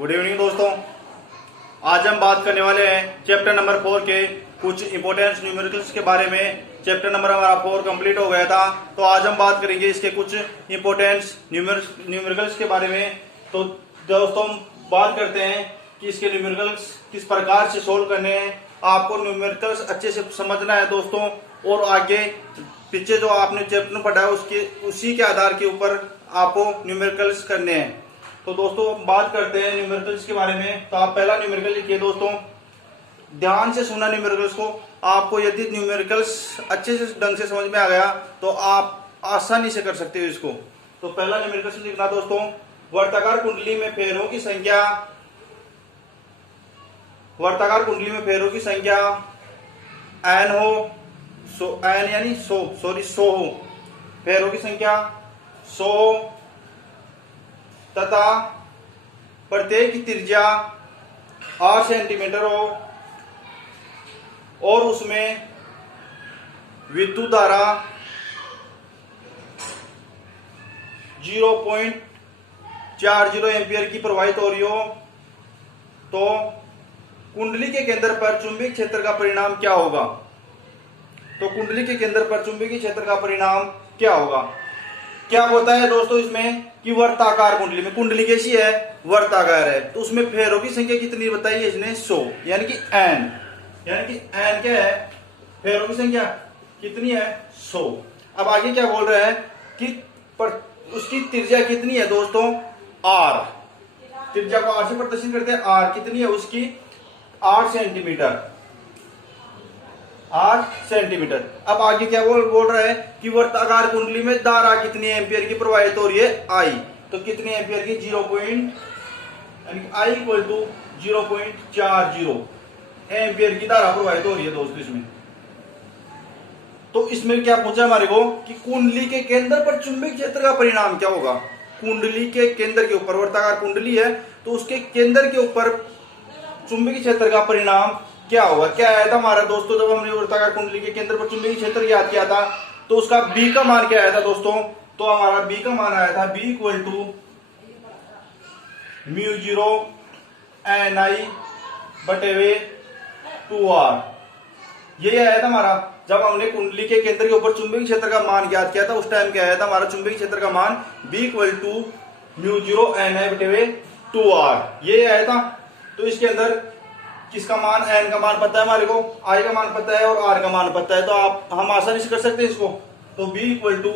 Good evening दोस्तों। आज हम बात करने वाले हैं चैप्टर नंबर 4 के कुछ इंपॉर्टेंट न्यूमेरिकल्स के बारे में। चैप्टर नंबर हमारा 4 कंप्लीट हो गया था, तो आज हम बात करेंगे इसके कुछ इंपॉर्टेंट न्यूमेरिकल्स के बारे में। तो दोस्तों बात करते हैं कि इसके न्यूमेरिकल्स किस प्रकार से सोल्व करने हैं। आपको न्यूमेरिकल्स अच्छे से समझना है दोस्तों, और आगे पीछे जो आपने चैप्टर पढ़ा है उसी के आधार के ऊपर आपको न्यूमेरिकल्स करने हैं। तो दोस्तों बात करते हैं न्यूमेरिकल्स के बारे में। तो आप पहला न्यूमेरिकल लिखिए दोस्तों, ध्यान से सुनना न्यूमेरिकल्स को। आपको यदि न्यूमेरिकल्स अच्छे से ढंग से समझ में आ गया तो आप आसानी से कर सकते हो इसको। तो पहला न्यूमेरिकल लिखना दोस्तों, वर्ताकार कुंडली में फेरों की संख्या, वर्ताकार कुंडली में फेरों की संख्या n हो, n यानी 100 हो, फेरों की संख्या 100 तथा प्रत्येक की त्रिज्या 8 सेंटीमीटर हो और उसमें विद्युत धारा 0.40 एम्पियर की प्रवाहित हो रही हो, तो कुंडली के केंद्र पर चुंबकीय क्षेत्र का परिणाम क्या होगा। तो कुंडली के केंद्र पर चुंबकीय क्षेत्र का परिणाम क्या होगा। क्या होता है दोस्तों इसमें कि वर्ताकार कुंडली में, कुंडली कैसी है, वर्ताकार है, तो उसमें फेरों की संख्या कितनी बताई है इसने, 100 यानी कि n क्या है, फेरों की संख्या कितनी है, 100। अब आगे क्या बोल रहा है कि उसकी त्रिज्या कितनी है दोस्तों, r, त्रिज्या को r से प्रदर्शित करते हैं, r कितनी है उसकी 8 सेंटीमीटर, 8 सेंटीमीटर। अब आगे क्या बोल रहा है कि वर्ताकार कुंडली में धारा कितनी एम्पियर की प्रवाहित हो रही है, I, तो कितनी एम्पियर की, 0.40 एम्पियर की धारा प्रवाहित हो रही है दोस्तों इसमें। तो इसमें क्या पूछा हमारे को कि कुंडली के केंद्र पर चुंबकीय क्षेत्र का परिणाम क्या होगा। कुंडली के केंद्र के ऊपर, वर्ताकार कुंडली है तो उसके केंद्र के ऊपर चुंबकीय क्षेत्र का परिणाम क्या होगा। क्या आया था हमारा दोस्तों, जब हमने वर्ताकार कुंडली के केंद्र पर चुंबकीय क्षेत्र ज्ञात किया था तो उसका B का मान क्या आया था दोस्तों, तो हमारा B का मान आया था B इक्वल टू μ0 Ni बटे 2R। ये आया था हमारा जब हमने कुंडली के केंद्र के ऊपर चुंबकीय क्षेत्र का मान ज्ञात किया था। उस टाइम क्या आया था हमारा चुंबकीय क्षेत्र का मान B इक्वल टू μ0 Ni बटे 2R, ये आया था। तो इसके अंदर किसका मान, n का मान पता है हमारे को, I का मान पता है और R का मान पता है, तो हम आसानी से कर सकते हैं इसको। तो B इक्वल टू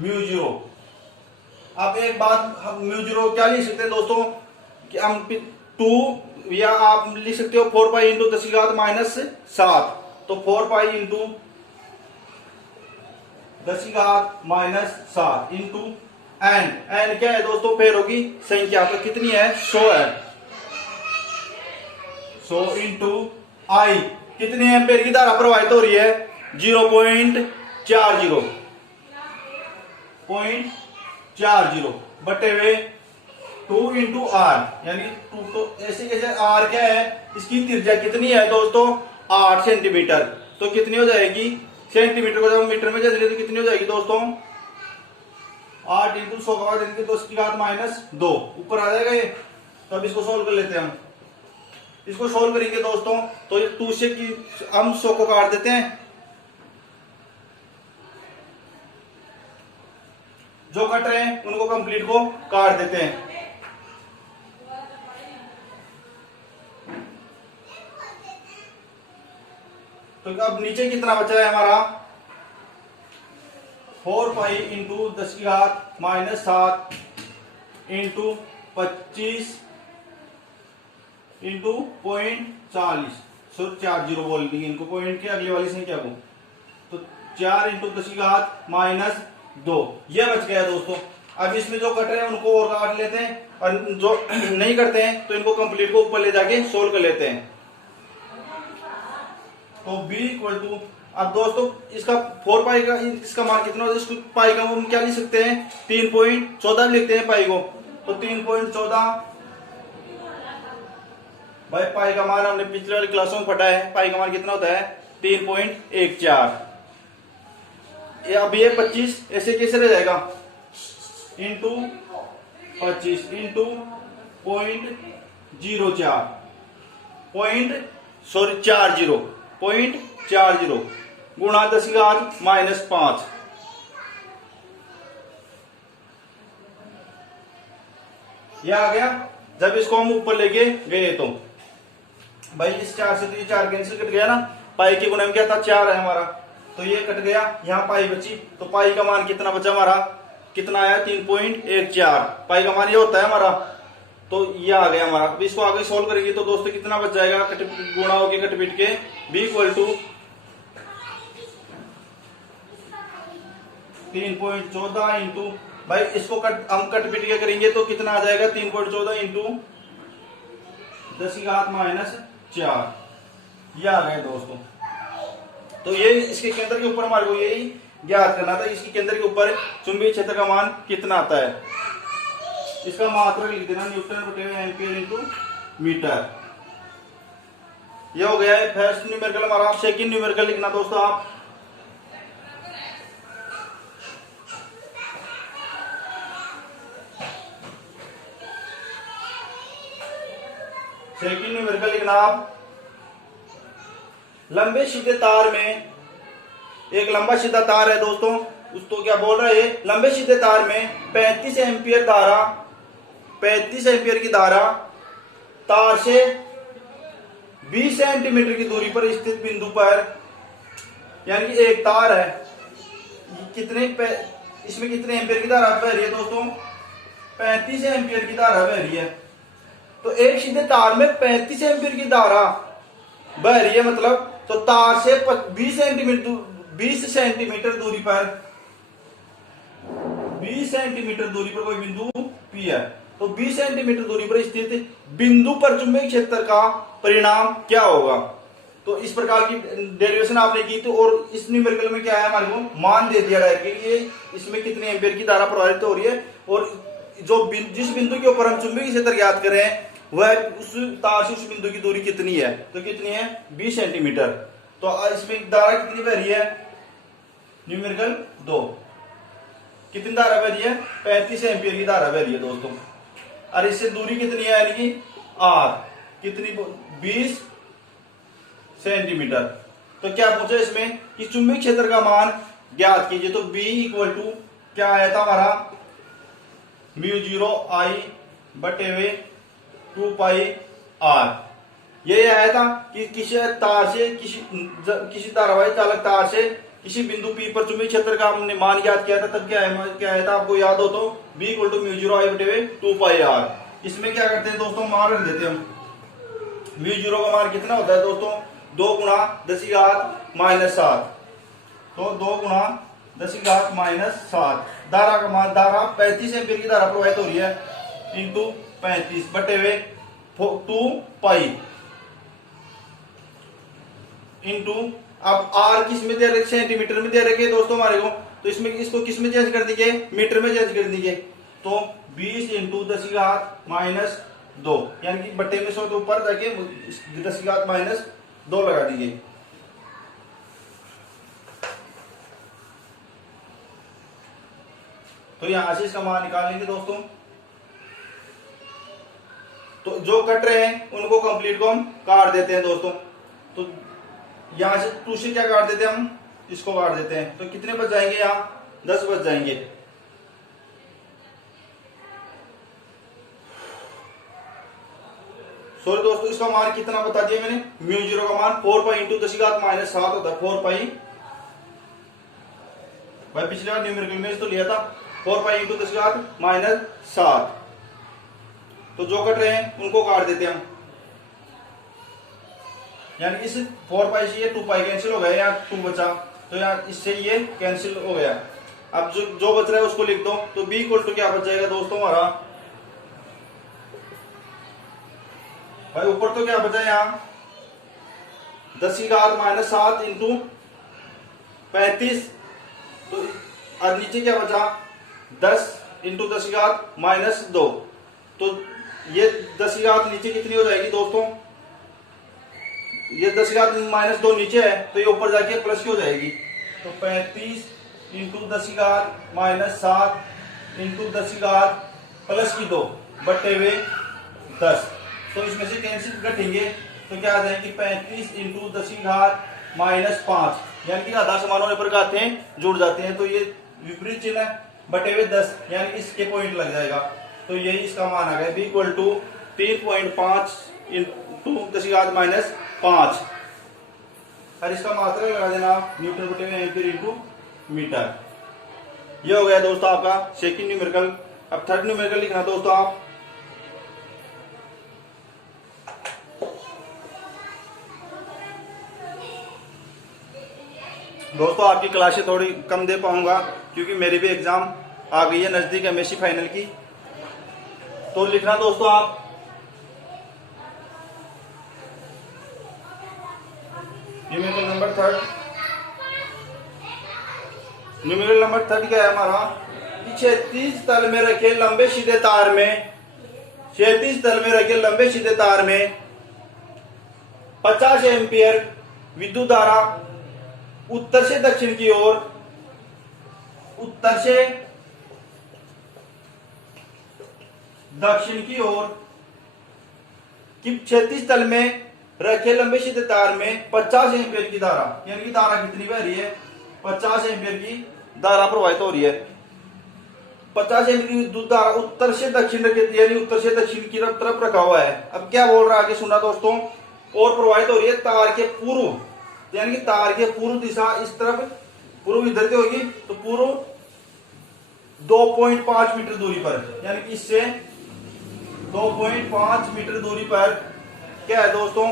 μ0। अब एक बात, हम μ0 क्या लिख सकते हैं दोस्तों कि हम 2, या आप लिख सकते हो 4 पाई इंटू 10⁻⁷, तो 4 पाई इंटू 10⁻⁷ इंटू n क्या है दोस्तों, फेरों की संख्या, तो कितनी है, 100 है। 100 इंटू I, कितनी एम्पियर की धारा प्रवाहित हो रही है, 0.40 बटे 2 इंटू R, यानी 2, तो ऐसे कैसे, R क्या है, इसकी त्रिज्या कितनी है दोस्तों, 8 सेंटीमीटर, तो कितनी हो जाएगी, सेंटीमीटर को जब मीटर में जैसे तो कितनी हो जाएगी दोस्तों, 8 इंटू 100 का बाद इनके 10⁻⁻2 ऊपर आ जाएगा ये। तो अब इसको सोल्व कर लेते हैं हम। इसको सोल्व करेंगे दोस्तों तो ये 2 से हम 100 को काट देते हैं, जो कट रहे हैं उनको कंप्लीट को काट देते हैं। तो अब नीचे कितना बचा है हमारा, 4 पाई इंटू 10⁻⁷ इंटू 25 इंटू 0.40 बोल देंगे इनको, पॉइंट के अगली वाली संख्या को, तो 4 इंटू 10⁻⁻2 ये बच गया दोस्तों। अब इसमें जो कट रहे हैं उनको और काट लेते हैं, और जो नहीं करते हैं तो इनको कंप्लीट को ऊपर ले जाके सोल्व कर लेते हैं। तो B इक्वल टू, अब दोस्तों इसका 4 पाई का इसका मान कितना होता है, इसको पाई का हम क्या लिख सकते हैं, 3.14 लिखते हैं पाई को, तो 3.14 भाई पाई का मान हमने पिछले वाली क्लासों में पढ़ा है, पाई का मान कितना होता है, 3.14। अब ये 25 ऐसे कैसे रह जाएगा, इंटू 25 इंटू 0.04 0.40 गुणा 10⁻⁻5। यह आ गया। जब इसको हम ऊपर लेके गए तो भाई इस 4 से तो ये 4 कैंसिल कट गया ना, पाई के गुणा में क्या था 4 है हमारा, तो ये कट गया, यहाँ पाई बची, तो पाई का मान कितना बचा हमारा, कितना आया 3.14, पाई का मान ये होता है हमारा, तो ये आ गया हमारा। अब इसको आगे सोल्व करेंगे तो दोस्तों कितना बच जाएगा, गुणा होके कट पीट के b इक्वल टू 3.14 इंटू, भाई इसको हम कट पीट के करेंगे तो कितना आ जाएगा 3.14 इंटू 10⁻⁻4, ये आ गए दोस्तों। तो ये इसके केंद्र के ऊपर हमारे को यही ज्ञात करना था, इसके केंद्र के ऊपर चुंबकीय क्षेत्र का मान कितना आता है। इसका मात्रक लिख देना न्यूटन/एम्पीयर इंटू मीटर। ये हो गया है फर्स्ट न्यूमेरिकल हमारा। आप सेकंड न्यूमेरिकल लिखना दोस्तों। आप सेकंड न्यूमेरिकल लिखना आप, लंबे सीधे तार में, एक लंबा सीधा तार है दोस्तों, उसको क्या बोल रहा है, लंबे सीधे तार में 35 एम्पीयर धारा, 35 एम्पीयर की धारा तार से 20 सेंटीमीटर की दूरी पर स्थित बिंदु पर, यानी कि एक तार है, इसमें कितने एम्पीयर की धारा बह रही है दोस्तों, 35 एम्पीयर की धारा बह रही है। तो एक सीधे तार में 35 एम्पीयर की धारा बह रही है, मतलब तो तार से 20 सेंटीमीटर दूरी पर, 20 सेंटीमीटर दूरी पर कोई बिंदु P है, तो 20 सेंटीमीटर दूरी पर स्थित बिंदु पर चुंबकीय क्षेत्र का परिणाम क्या होगा। तो इस प्रकार की डेरिवेशन आपने की, तो और इस न्यूमेरिकल में क्या है, हमारे को मान दे दिया है कि ये इसमें कितने एम्पीयर की धारा प्रवाहित हो रही है, और जो जिस बिंदु के ऊपर हम चुंबकीय क्षेत्र ज्ञात कर रहे हैं वह उस तार से उस बिंदु की दूरी कितनी है, तो कितनी है 20 सेंटीमीटर। तो इसमें धारा कितनी बह रही है, न्यूमेरिकल 2, कितनी धारा बह रही है, 35 एम्पीयर की धारा बह रही है दोस्तों। और इससे दूरी कितनी है, यानी कि r कितनी 20 सेंटीमीटर। तो क्या पूछा इसमें कि चुंबकीय क्षेत्र का मान ज्ञात कीजिए, तो b इक्वल टू क्या आया था हमारा, μ0I/2πr। ये आया था कि किसी तार से किसी धारावाही चालक तार से किसी बिंदु P पर चुंबकीय क्षेत्र का हमने मान ज्ञात किया था, तब क्या आया था आपको याद हो तो b इक्वल टू μ0I/2πr। इसमें क्या करते हैं दोस्तों, मान रख देते हैं हम, μ0 का मान कितना होता है दोस्तों, 2 गुणा 10⁻⁻7, तो 2 गुणा 10⁻⁻7, धारा का मान, धारा 35 एम्पीयर की धारा प्रवाहित हो रही है, इंटू 35/2π इंटू, अब r किस में दे रखे, सेंटीमीटर में दे रखे दोस्तों हमारे को, तो इसमें इसको किस में चेंज कर दीजिए, मीटर में चेंज कर दीजिए, तो 20 इंटू 10⁻², यानी कि बट्टे में 100 के ऊपर जाके 10⁻² लगा दीजिए। तो यहां से इसका मान निकाल लेंगे दोस्तों। तो जो कट रहे हैं उनको कंप्लीट को हम काट देते हैं दोस्तों। तो यहां से 2 से क्या काट देते हैं, हम इसको काट देते हैं, तो कितने बच जाएंगे, यहाँ 10 बच जाएंगे। सॉरी दोस्तों, इसका मान कितना बता दिया मैंने, μ0 का मान 4π इंटू 10⁻⁻7 होता है, 4π, भाई पिछले बार न्यूमेरिकल में तो लिया था 4π इंटू 10⁻⁻7। तो जो कट रहे हैं उनको काट देते हैं हम, यानी इस 4π से ये 2π कैंसिल हो गया, यहाँ 2 बचा, तो यहाँ इससे ये कैंसिल हो गया। अब जो बच रहा है उसको लिख दो, तो b इक्वल टू क्या बच जाएगा दोस्तों हमारा, भाई ऊपर तो क्या बचा यहाँ 10⁻⁻7 इंटू 35, तो और नीचे क्या बचा 10 इंटू 10⁻⁻2, तो ये 10 नीचे कितनी हो जाएगी दोस्तों, ये 10⁻⁻2 नीचे है, तो ये ऊपर जाके प्लस की हो जाएगी, तो 35 इंटू 10⁻⁻7 इंटू 10 की घात प्लस की 2 बटे हुए 10। तो इसमें से कैंसिल घटेंगे तो क्या आ जाएंगे 35 इंटू 10 की घात माइनस 5, यानी कि आधा समान होने पर घातें जुड़ जाते हैं, तो ये विपरीत चिन्ह है बटे हुए 10, यानी कि इसके पॉइंट लग जाएगा। तो यही इसका मान आ गया, बी इक्वल टू 3.5 इंटू 10 की घात माइनस 5। और इसका मात्रा लगा देना न्यूटन बटे हुए एम्पीयर इंटू मीटर। ये हो गया दोस्तों आपका सेकंड न्यूमेरिकल। अब थर्ड न्यूमेरिकल लिखना दोस्तों आप। दोस्तों आपकी क्लासें थोड़ी कम दे पाऊंगा क्योंकि मेरी भी एग्जाम आ गई है नजदीक एमएससी फाइनल की। तो लिखना दोस्तों आप numerical number third. Numerical number third क्या है हमारा कि क्षैतिज तल में रखे लंबे सीधे तार में, क्षैतिज तल में रखे लंबे सीधे तार में 50 एम्पियर विद्युत धारा उत्तर से दक्षिण की ओर, उत्तर से दक्षिण की ओर कि क्षैतिज तल में रखे लंबे सीधे तार में 50 एम्पियर की धारा, यानी कि धारा कितनी बह रही है 50 एम्पियर की धारा प्रवाहित हो रही है। 50 एम्पियर की विद्युत धारा उत्तर से दक्षिण यानी उत्तर से दक्षिण की तरफ रखा हुआ है। अब क्या बोल रहा है आगे सुना दोस्तों, और प्रवाहित हो रही है तार के पूर्व, यानी कि तार के पूर्व दिशा इस तरफ, पूर्व इधर से होगी तो पूर्व 2.5 मीटर दूरी पर, यानी कि इससे 2.5 मीटर दूरी पर क्या है दोस्तों,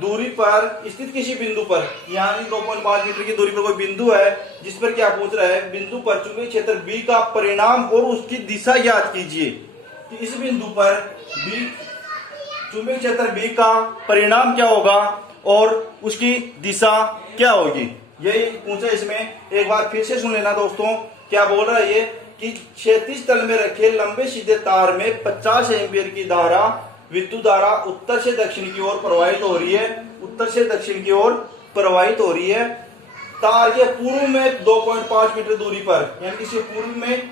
दूरी पर स्थित किसी बिंदु पर, यानी 2.5 मीटर की दूरी पर कोई बिंदु है जिस पर क्या पूछ रहा है, बिंदु पर चुंबकीय क्षेत्र बी का परिणाम और उसकी दिशा ज्ञात कीजिए। कि इस बिंदु पर बी चुंबकीय क्षेत्र बी का परिणाम क्या होगा और उसकी दिशा क्या होगी, यही पूछा इसमें। एक बार फिर से सुन लेना दोस्तों, क्या बोल रहा है ये कि क्षैतिज तल में रखे लंबे सीधे तार में 50 एम्पियर की धारा विद्युत धारा उत्तर से दक्षिण की ओर प्रवाहित हो रही है, उत्तर से दक्षिण की ओर प्रवाहित हो रही है तार के पूर्व में 2.5 मीटर दूरी पर, यानी कि पूर्व में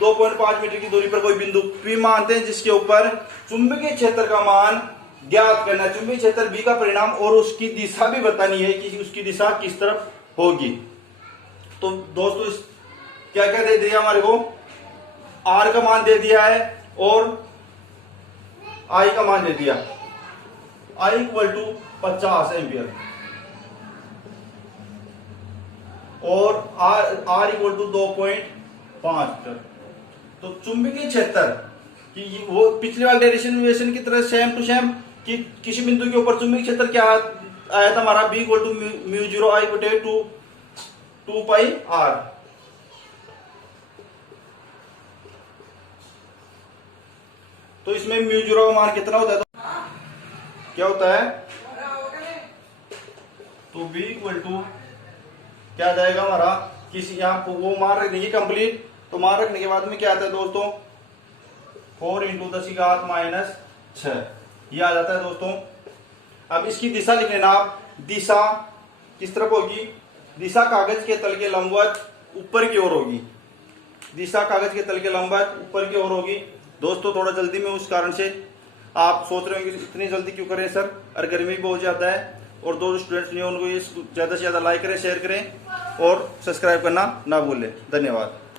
2.5 मीटर की दूरी पर कोई बिंदु P मानते हैं जिसके ऊपर चुंबकीय क्षेत्र का मान ज्ञात करना है, चुंबकीय क्षेत्र बी का परिणाम और उसकी दिशा भी बतानी है कि उसकी दिशा किस तरफ होगी। तो दोस्तों क्या क्या दे दिया हमारे को, आर का मान दे दिया है और आई का मान दे दिया, आई इक्वल टू 50 एम्पियर और आर इक्वल टू 2.5 मीटर। तो चुंबकीय क्षेत्र कि वो पिछले वाले डेरिवेशन की तरह सेम टू सेम कि किसी बिंदु के ऊपर चुंबकीय क्षेत्र क्या आया था हमारा, बी इक्वल टू म्यू 0 आई बटे 2 पाई आर। तो इसमें म्यू 0 का मान कितना होता है, तो क्या होता है, तो बी इक्वल टू क्या आ जाएगा हमारा, किसी यहाँ वो मान रख देंगे कंप्लीट। तो मान रखने के बाद में क्या आता है दोस्तों 4 इंटू 10 की घात माइनस 6, ये आ जाता है दोस्तों। अब इसकी दिशा लिख लेना आप, दिशा किस तरफ होगी, दिशा कागज के तल के लंबवत ऊपर की ओर होगी, दिशा कागज के तल के लंबवत ऊपर की ओर होगी। दोस्तों थोड़ा जल्दी में उस कारण से आप सोच रहे होंगे इतनी जल्दी क्यों करें सर, और गर्मी भी बहुत ज्यादा है। और दो स्टूडेंट्स नहीं उनको ये ज्यादा से ज्यादा लाइक करें, शेयर करें और सब्सक्राइब करना ना भूलें। धन्यवाद।